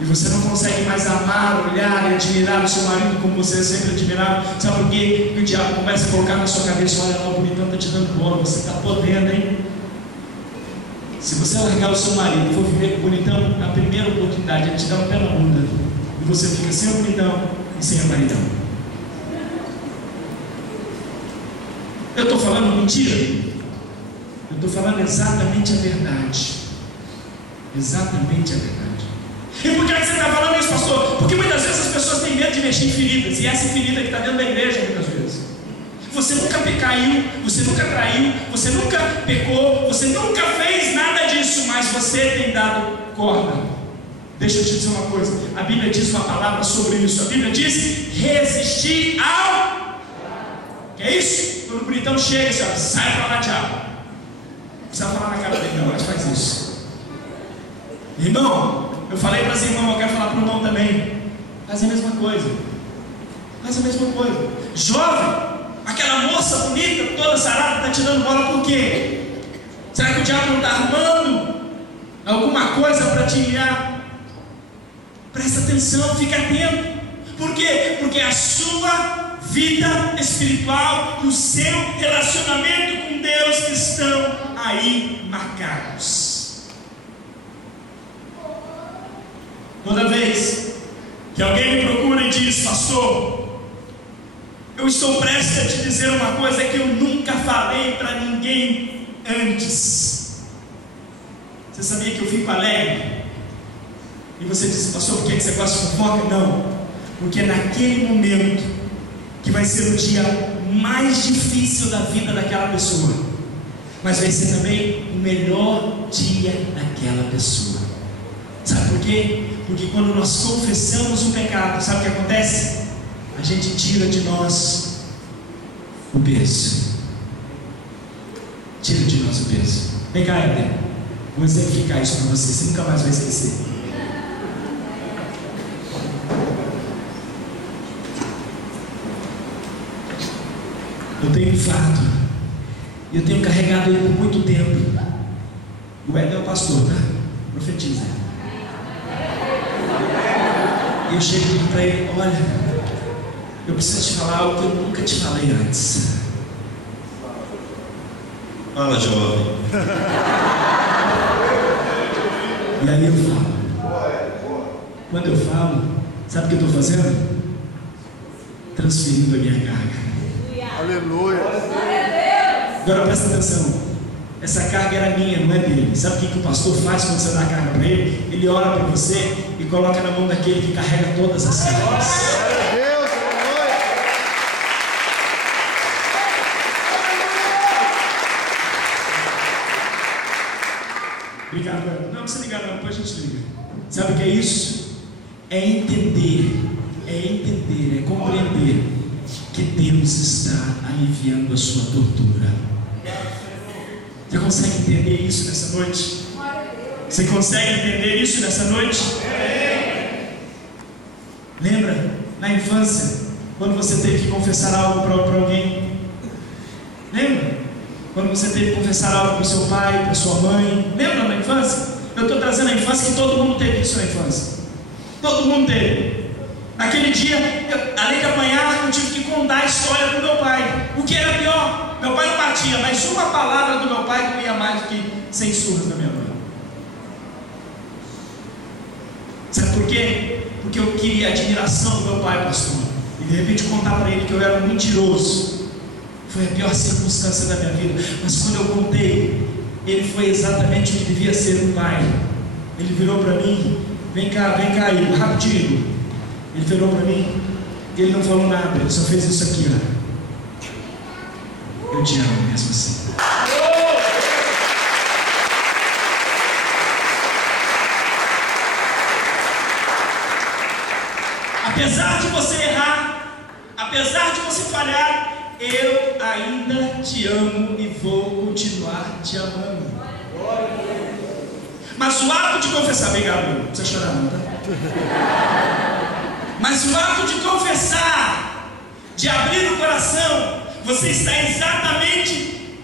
E você não consegue mais amar, olhar e admirar o seu marido como você sempre admirava. Sabe por quê? Porque o diabo começa a colocar na sua cabeça: olha lá, o bonitão está te dando bola, você está podendo, hein? Se você largar o seu marido e for viver com o bonitão, na primeira oportunidade ele te dá um pé na bunda. E você fica sem o bonitão e sem o maridão. Eu estou falando mentira? Eu estou falando exatamente a verdade. Exatamente a verdade. E por que você está falando isso, pastor? Porque muitas vezes as pessoas têm medo de mexer em feridas. E essa ferida que está dentro da igreja, muitas vezes. Você nunca caiu, você nunca traiu, você nunca pecou, você nunca fez nada disso, mas você tem dado corda. Deixa eu te dizer uma coisa. A Bíblia diz uma palavra sobre isso. A Bíblia diz: resistir ao... Que é isso? Quando o bonitão chega e diz: sai para lá, diabo. Não precisa falar na cara dele, não, mas faz isso. Irmão, eu falei para as irmãs, eu quero falar para o irmão também. Faz a mesma coisa. Faz a mesma coisa. Jovem, aquela moça bonita, toda sarada, está te dando bola por quê? Será que o diabo não está arrumando alguma coisa para te enviar? Presta atenção, fica atento. Por quê? Porque a sua vida espiritual e o seu relacionamento com Deus estão aí marcados. Toda vez que alguém me procura e diz: pastor, eu estou prestes a te dizer uma coisa que eu nunca falei para ninguém antes. Você sabia que eu fico alegre? E você diz: pastor, por que você gosta de fofoca? Não, porque é naquele momento que vai ser o dia mais difícil da vida daquela pessoa, mas vai ser também o melhor dia daquela pessoa. Sabe por quê? Porque quando nós confessamos um pecado, sabe o que acontece? A gente tira de nós o peso. Tira de nós o peso. Vem cá, Éder, vou exemplificar isso para você, você nunca mais vai esquecer. Eu tenho um fardo, e eu tenho carregado ele por muito tempo. O Éder é o pastor, tá? Profetiza. E eu chego para ele: olha, eu preciso te falar algo que eu nunca te falei antes. Fala, jovem. E aí eu falo. Quando eu falo, sabe o que eu estou fazendo? Transferindo a minha carga. Aleluia. Agora presta atenção. Essa carga era minha, não é dele. Sabe o que o pastor faz quando você dá a carga para ele? Ele ora para você e coloca na mão daquele que carrega todas as cargas. Obrigado. Não precisa ligar não, depois a gente liga. Sabe o que é isso? É entender, é compreender que Deus está aliviando a sua tortura. Você consegue entender isso nessa noite? Você consegue entender isso nessa noite? Lembra, na infância, quando você teve que confessar algo para alguém? Lembra? Quando você teve que confessar algo para o seu pai, para sua mãe? Lembra na infância? Eu estou trazendo a infância que todo mundo teve isso na infância. Todo mundo teve. Naquele dia, além de apanhar, eu tive que contar a história para o meu pai. O que era pior? Meu pai não batia, mas uma palavra do meu pai doía mais do que 100 surras da minha mãe. Sabe por quê? Porque eu queria a admiração do meu pai, pastor. E de repente contar para ele que eu era um mentiroso foi a pior circunstância da minha vida. Mas quando eu contei, ele foi exatamente o que devia ser um pai. Ele virou para mim: vem cá, Igor, rapidinho. Ele virou para mim e ele não falou nada, ele só fez isso aqui, ó. Eu te amo mesmo assim. apesar de você errar, apesar de você falhar, eu ainda te amo e vou continuar te amando. Mas o ato de confessar, bem Gabriel, não precisa chorar não, tá? Mas o ato de confessar, de abrir o coração, você está exatamente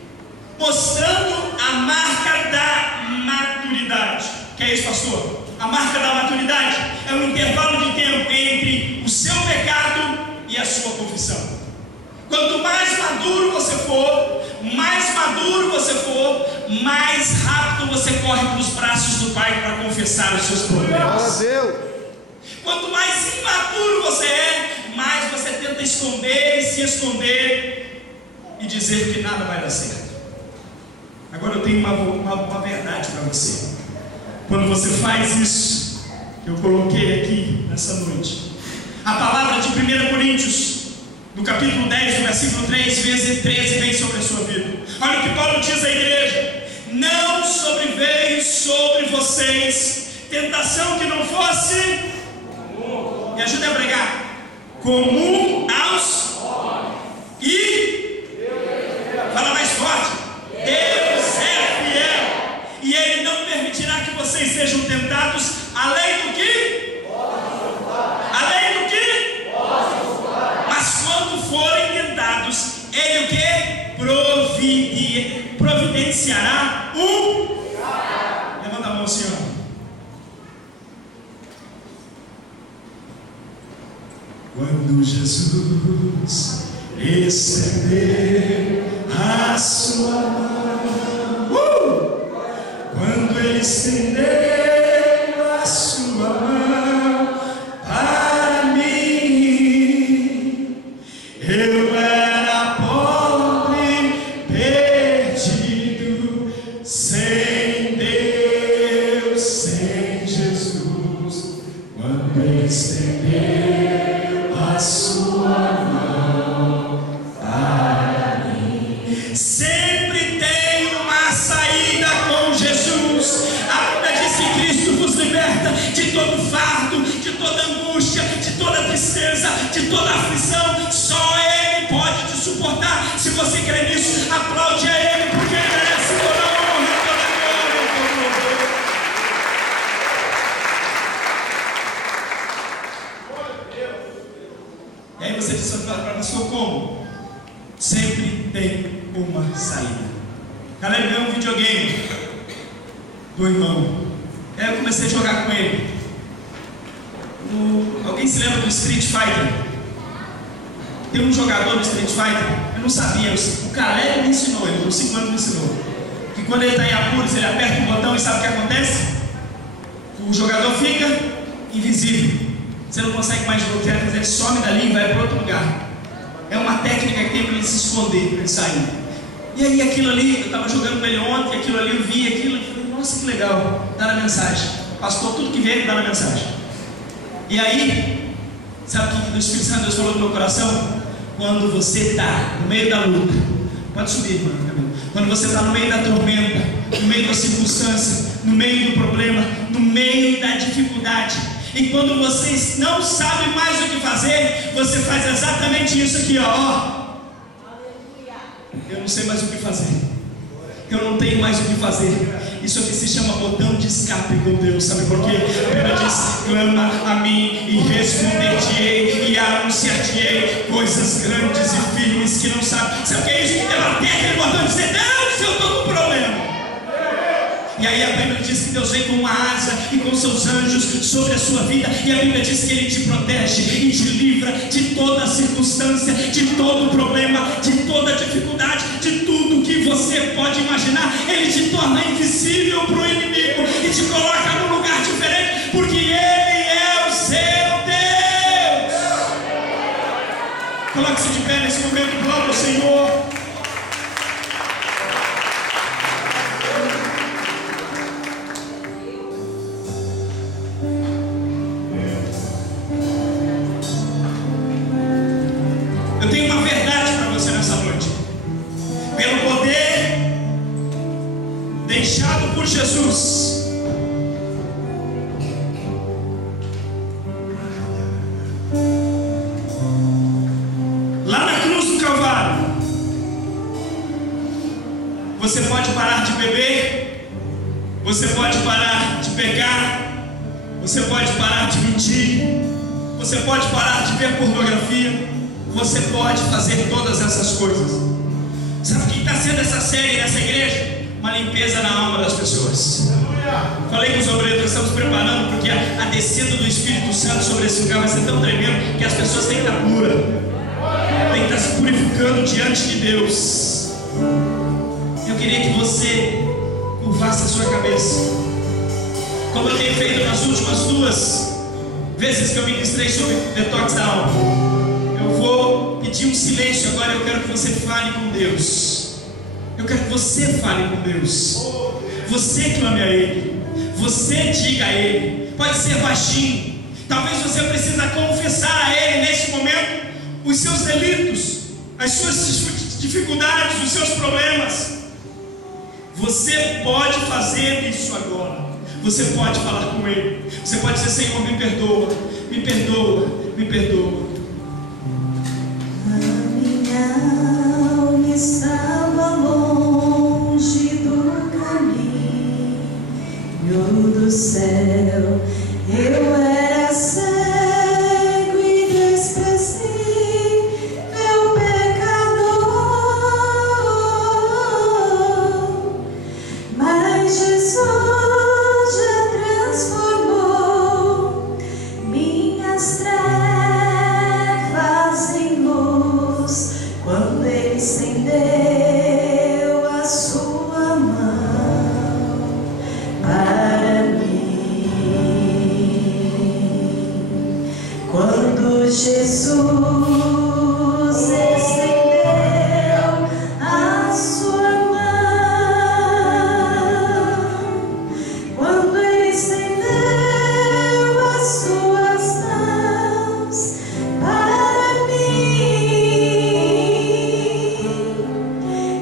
mostrando a marca da maturidade. Que é isso, pastor? A marca da maturidade é um intervalo de tempo entre o seu pecado e a sua confissão. Quanto mais maduro você for, mais rápido você corre para os braços do Pai para confessar os seus problemas. Quanto mais imaturo você é, mais você tenta esconder e se esconder e dizer que nada vai dar certo. Agora eu tenho uma verdade para você. Quando você faz isso, que eu coloquei aqui nessa noite, a palavra de 1 Coríntios, no capítulo 10, no versículo 3, vezes 13, vem sobre a sua vida. Olha o que Paulo diz à igreja: não sobreveio sobre vocês tentação que não fosse, me ajuda a pregar, comum aos homens. E fala mais forte: Deus é fiel, e Ele não permitirá que vocês sejam tentados além do que? Além do que? Mas quando forem tentados, Ele o que? Providenciará levanta a mão, Senhor. Quando Jesus estendeu a sua mão, quando Ele estendeu a sua mão para mim, eu era pobre, perdido, sem Deus, sem Jesus. Quando Ele estendeu a sua mão para mim, sempre tem uma saída com Jesus. A Bíblia diz que Cristo vos liberta de todo fardo, de toda angústia, de toda tristeza, de toda aflição. Só Ele pode te suportar. Se você crê nisso, aplaude a Ele, porque Ele merece toda a honra, toda a glória e todo o louvor. E aí você diz para pastor, como? Sempre tem uma saída. Galera, ganhou um videogame do irmão. Aí eu comecei a jogar com ele. Alguém se lembra do Street Fighter? Tem um jogador do Street Fighter, eu não sabia, o Caleb me ensinou, ele com 5 anos me ensinou, que quando ele está em apuros, ele aperta um botão e sabe o que acontece? O jogador fica invisível, você não consegue mais bloquear, ele some dali e vai para outro lugar. É uma técnica que tem para ele se esconder, para ele sair. E aí aquilo ali, eu estava jogando com ele ontem, aquilo ali eu vi, aquilo, eu falei, nossa, que legal, dá na mensagem. Pastor, tudo que vem, dá na mensagem. E aí, sabe o que o Espírito Santo Deus falou no meu coração? Quando você está no meio da luta, pode subir, mano. Quando você está no meio da tormenta, no meio da circunstância, no meio do problema, no meio da dificuldade, e quando você não sabe mais o que fazer, você faz exatamente isso aqui, ó. Eu não sei mais o que fazer. Eu não tenho mais o que fazer. Isso aqui se chama botão de escape com Deus. Sabe por quê? A Bíblia diz: clama a mim e responder-te-ei e anunciar-te-ei coisas grandes e firmes que não sabe. Sabe o que é isso? É bater aquele botão e dizer: Deus, eu estou com problema. E aí a Bíblia diz que Deus vem com uma asa e com seus anjos sobre a sua vida. E a Bíblia diz que Ele te protege e te livra de toda circunstância, de todo problema, de toda dificuldade, de tudo que você pode imaginar. Ele te torna invisível para o inimigo e te coloca num lugar diferente, porque Ele é o seu Deus. Coloque-se de pé nesse momento, glória ao Senhor. Eu tenho uma verdade para você nessa noite. Pelo poder deixado por Jesus, Você pode parar de beber, você pode parar de pecar, você pode parar de mentir, você pode parar de ver pornografia, você pode fazer todas essas coisas. Sabe o que está sendo essa série nessa igreja? Uma limpeza na alma das pessoas. Falei com os obreiros, nós estamos preparando, porque a descida do Espírito Santo sobre esse lugar vai ser tão tremendo que as pessoas têm que estar puras, têm que estar se purificando diante de Deus. Eu queria que você curvasse a sua cabeça, como eu tenho feito nas últimas 2 vezes que eu ministrei sobre detox da alma. Eu vou pedir um silêncio agora. Eu quero que você fale com Deus. Eu quero que você fale com Deus. Você clame a Ele, você diga a Ele. Pode ser baixinho. Talvez você precisa confessar a Ele neste momento os seus delitos, as suas dificuldades, os seus problemas. Você pode fazer isso agora. Você pode falar com Ele. Você pode dizer: Senhor, me perdoa, me perdoa, me perdoa. A minha alma estava longe do caminho do céu. Eu era cego e desprezível pecador, mas Jesus já transformou minhas trevas em luz, quando Ele estendeu a sua mão para mim. Quando Jesus estendeu a sua mão, quando Ele estendeu as suas mãos para mim,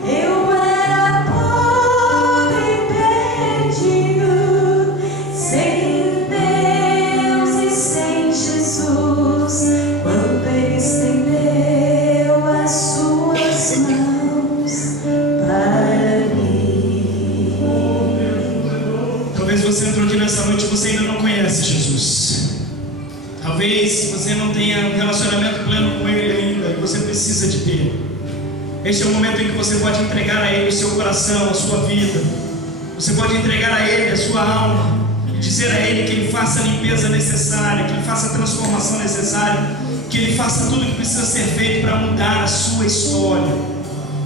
eu era pobre e perdido, sem Deus e sem Jesus. Quando Ele estendeu as suas mãos para mim. Talvez você entrou aqui nessa noite e você ainda não conhece Jesus. Talvez você não tenha um relacionamento pleno com Ele ainda, e você precisa de ter. Este é o momento em que você pode entregar a Ele o seu coração, a sua vida. Você pode entregar a Ele a sua alma e dizer a Ele que Ele faça a limpeza necessária, que Ele faça a transformação necessária, que Ele faça tudo o que precisa ser feito para mudar a sua história.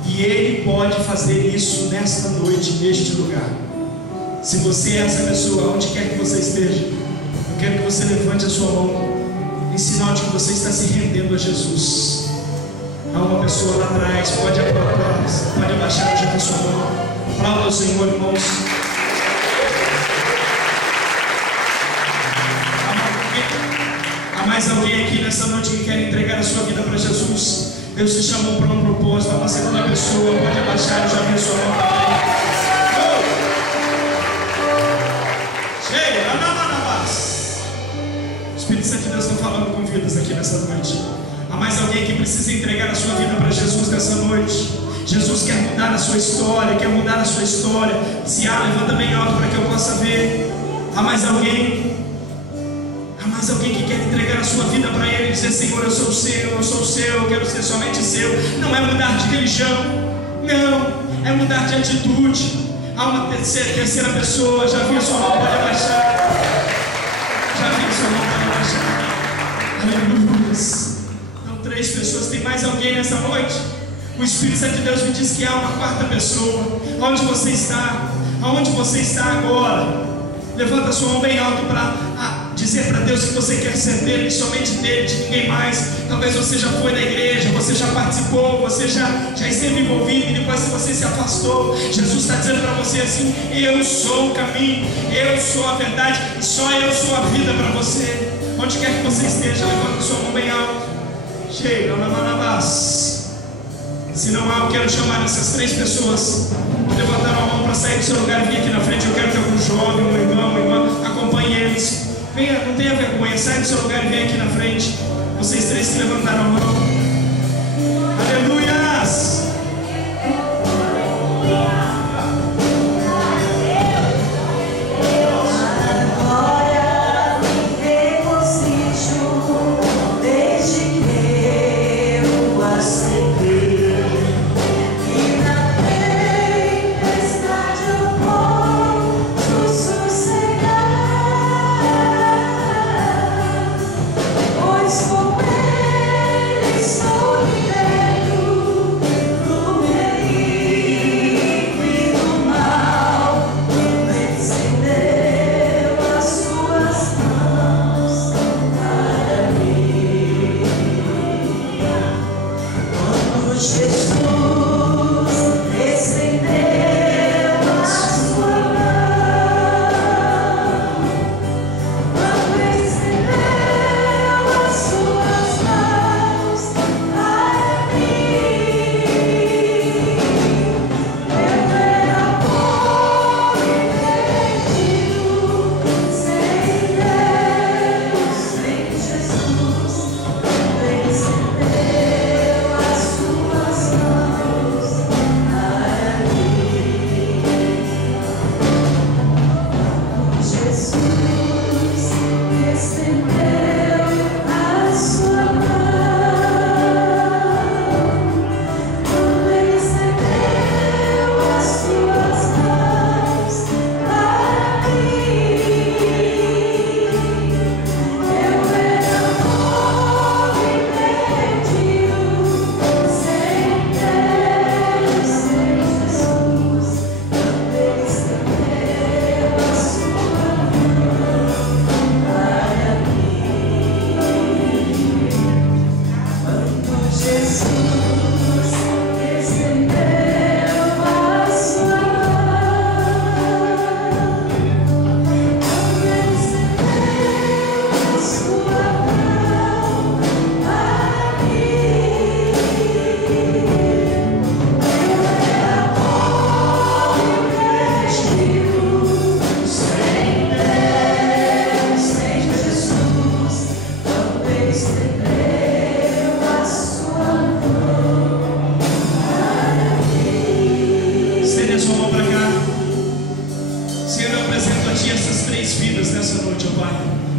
E Ele pode fazer isso nesta noite, neste lugar. Se você é essa pessoa, onde quer que você esteja, eu quero que você levante a sua mão em sinal de que você está se rendendo a Jesus. Há uma pessoa lá atrás, pode abaixar já a sua mão. Aplauda o Senhor, irmãos. Há mais alguém aqui nessa noite que quer entregar a sua vida para Jesus? Deus te chamou para um propósito. Há uma segunda pessoa, pode abaixar, eu já vi a sua mão também. O Espírito Santo de Deus está falando com vidas aqui nessa noite. Há mais alguém que precisa entregar a sua vida para Jesus nessa noite? Jesus quer mudar a sua história, quer mudar a sua história. Se há, levanta bem alto para que eu possa ver. Há mais alguém? Há mais alguém que quer entregar a sua vida para Ele e dizer: Senhor, eu sou seu, eu sou seu, eu quero ser somente seu. Não é mudar de religião, não, é mudar de atitude. Há uma terceira pessoa, já vi a sua mão, pode abaixar. Já vi a sua mão, pode abaixar. Aleluia. Então, 3 pessoas. Tem mais alguém nessa noite? O Espírito Santo de Deus me diz que há uma 4ª pessoa. Onde você está? Aonde você está agora? Levanta a sua mão bem alto para dizer para Deus que você quer ser dele, somente dele, de ninguém mais. Talvez você já foi da igreja, você já participou, você já esteve envolvido, e depois você se afastou. Jesus está dizendo para você assim: eu sou o caminho, eu sou a verdade, e só eu sou a vida para você. Onde quer que você esteja, levanta a sua mão bem alto. Cheio, se não há, eu quero chamar essas 3 pessoas que levantaram a mão para sair do seu lugar e vir aqui na frente. Eu quero que algum jovem, um irmão, uma irmã, acompanhe eles. Venha, não tenha vergonha, sai do seu lugar e vem aqui na frente. Vocês 3 que levantaram a mão. Aleluias! noite, ó Pai.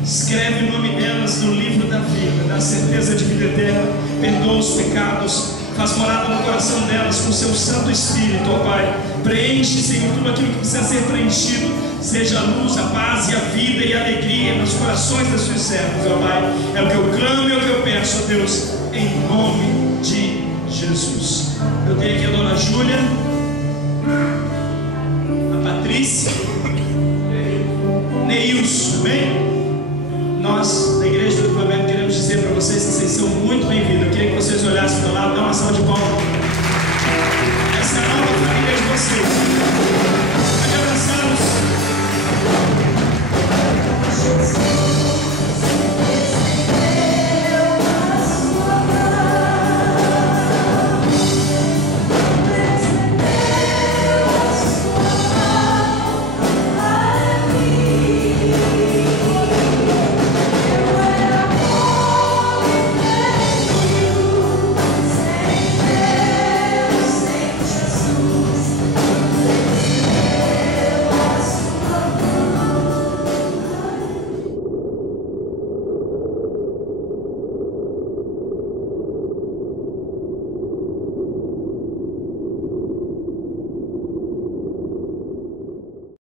Escreve o nome delas no livro da vida, da certeza de vida eterna. Perdoa os pecados, faz morada no coração delas com o seu Santo Espírito, ó Pai. Preenche, Senhor, tudo aquilo que precisa ser preenchido. Seja a luz, a paz e a vida e a alegria nos corações das suas servas, ó Pai. É o que eu clamo e é o que eu peço, ó Deus, em nome de Jesus. Eu tenho aqui a dona Júlia, a Patrícia, Neilson, amém? Nós, da Igreja do Avivamento, queremos dizer para vocês que vocês são muito bem-vindos. Eu queria que vocês olhassem para o lado, dê uma salva de palmas. Essa é a nova família de vocês.